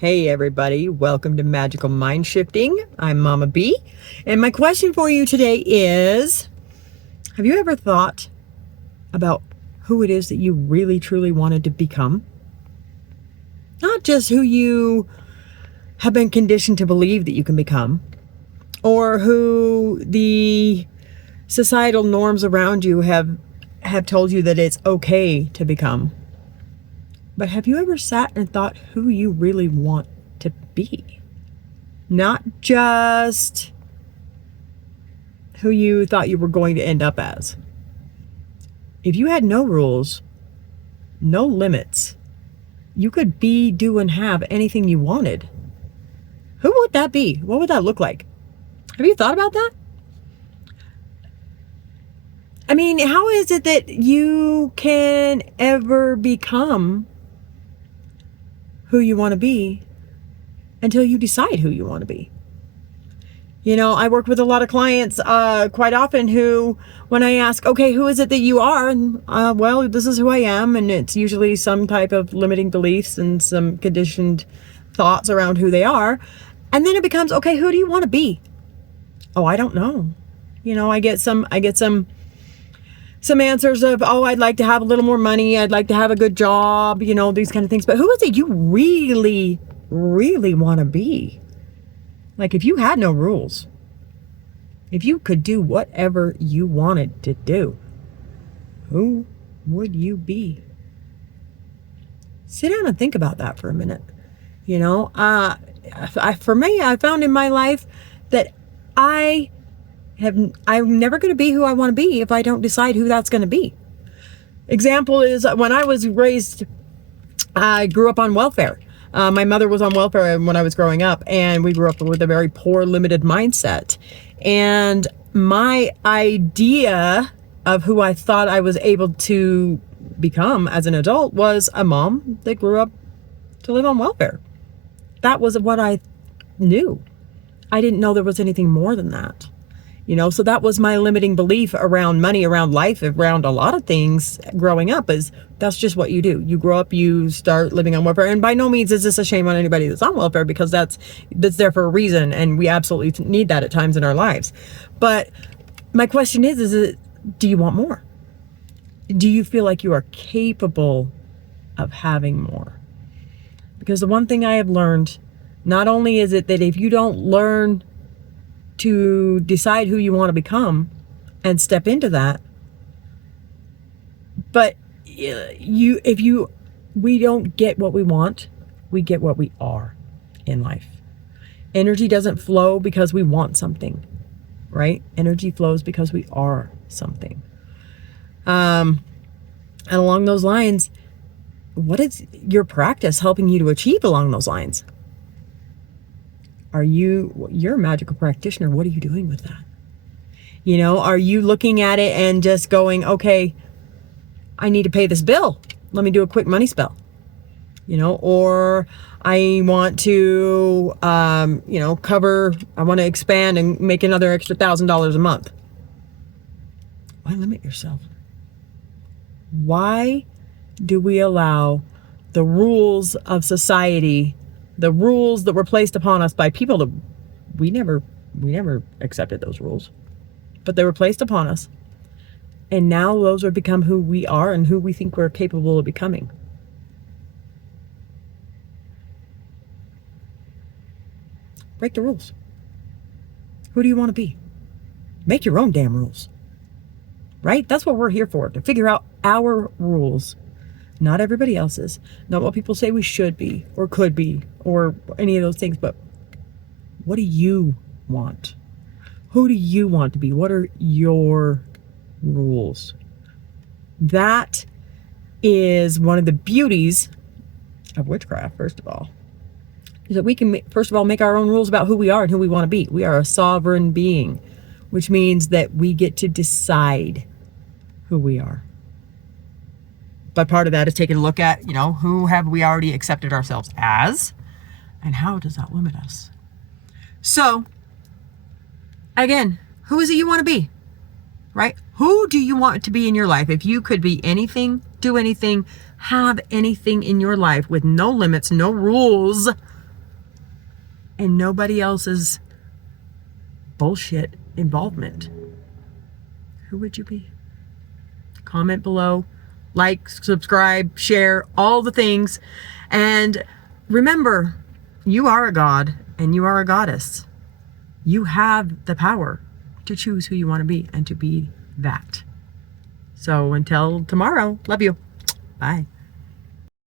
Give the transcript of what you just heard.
Hey everybody, welcome to Magical Mind Shifting. I'm Mama B, and my question for you today is, have you ever thought about who it is that you really truly wanted to become? Not just who you have been conditioned to believe that you can become, or who the societal norms around you have told you that it's okay to become. But have you ever sat and thought who you really want to be? Not just who you thought you were going to end up as. If you had no rules, no limits, you could be, do, and have anything you wanted. Who would that be? What would that look like? Have you thought about that? I mean, how is it that you can ever become who you want to be until you decide who you want to be? You know, I work with a lot of clients quite often who, when I ask, okay, who is it that you are? And, well, this is who I am. And it's usually some type of limiting beliefs and some conditioned thoughts around who they are. And then it becomes, okay, who do you want to be? Oh, I don't know. You know, I get some answers of, oh, I'd like to have a little more money. I'd like to have a good job, you know, these kind of things. But who is it you really, really want to be? Like, if you had no rules, if you could do whatever you wanted to do, who would you be? Sit down and think about that for a minute. You know, for me, I found in my life that I'm never going to be who I want to be if I don't decide who that's going to be. Example is when I was raised, I grew up on welfare. My mother was on welfare when I was growing up, and we grew up with a very poor, limited mindset. And my idea of who I thought I was able to become as an adult was a mom that grew up to live on welfare. That was what I knew. I didn't know there was anything more than that. You know, so that was my limiting belief around money, around life, around a lot of things growing up, is that's just what you do. You grow up, you start living on welfare. And by no means is this a shame on anybody that's on welfare, because that's there for a reason. And we absolutely need that at times in our lives. But my question is do you want more? Do you feel like you are capable of having more? Because the one thing I have learned, not only is it that if you don't learn to decide who you want to become and step into that, but we don't get what we want, we get what we are in life. Energy doesn't flow because we want something, right? Energy flows because we are something. And along those lines, what is your practice helping you to achieve along those lines? You're a magical practitioner. What are you doing with that? You know, are you looking at it and just going, okay, I need to pay this bill. Let me do a quick money spell. You know, or I want to, I want to expand and make another extra $1,000 a month. Why limit yourself? Why do we allow the rules of society, the rules that were placed upon us by people that we never accepted those rules, but they were placed upon us, and now those have become who we are and who we think we're capable of becoming? Break the rules. Who do you want to be? Make your own damn rules, right? That's what we're here for, to figure out our rules, not everybody else's, not what people say we should be or could be or any of those things, but what do you want? Who do you want to be? What are your rules? That is one of the beauties of witchcraft, first of all, is that we can, first of all, make our own rules about who we are and who we want to be. We are a sovereign being, which means that we get to decide who we are. But part of that is taking a look at, who have we already accepted ourselves as, and how does that limit us? So, again, who is it you want to be, right? Who do you want to be in your life? If you could be anything, do anything, have anything in your life with no limits, no rules, and nobody else's bullshit involvement, who would you be? Comment below, like, subscribe, share, all the things. And remember, you are a god and you are a goddess. You have the power to choose who you want to be and to be that. So until tomorrow, love you. Bye.